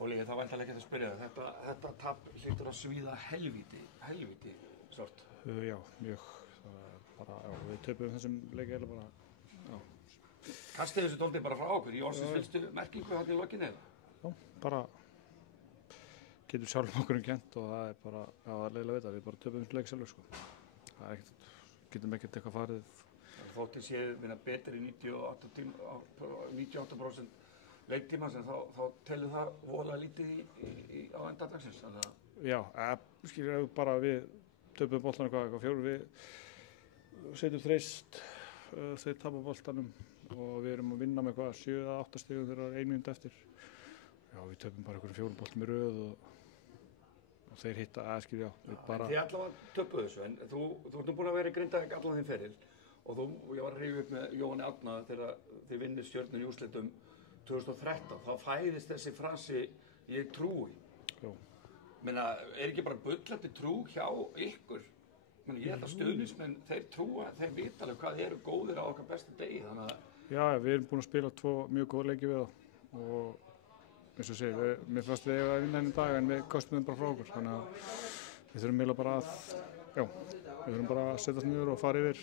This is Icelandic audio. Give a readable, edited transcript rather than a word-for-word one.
Óli, það var eitthvað ekki að spyrja það. Þetta tap hlýtur að svíða helvíti sort. Já, mjög. Við töpum þessum leik eða bara, já. Kastið þessu dóldi bara frá okkur í orðsins fylstu merkingu þarna í lokinni eða? Já, bara getum sjálfum okkur kent og það bara, já, það er leiðilega að vita, við bara töpum þessu leik sjálfur, sko. Það er ekkert, getum ekkert eitthvað farið. Þóttið séð betri 98% leiktíma sem þá telur það voðalega lítið á enda dagsins. Já, skilur bara við töpum boltanum eitthvað fjóru, við setjum þreist, þeir tapa boltanum og við erum að vinna með eitthvað 7-8 stigum þegar það er 1 mínúta eftir. Já, við töpum bara einhverjum 4 boltum í röð og þeir hitta skilur, já. Þið allavega töpuðu þessu, en þú ert nú búin að vera í Grindavík allan þinn feril og ég var að rifja upp með Jóhanni Árna þegar þið vinnið Stjörnuna í úrslitum 2013, þá fæðist þessi frasi ég trúi. Já. Meina, ekki bara bullandi trú hjá ykkur? Meina, ég held að stuðningsmenn, þeir trúa, þeir vita alveg hvað eru góðir á okkar bestu degi, þannig að... Já, við erum búin að spila 2 mjög góða leiki við það og eins og segir, mér fannst við að vinna henni dag en við kostum þeim bara frá okkur, þannig að við þurfum bara að, já, við þurfum bara að setjast niður og fara yfir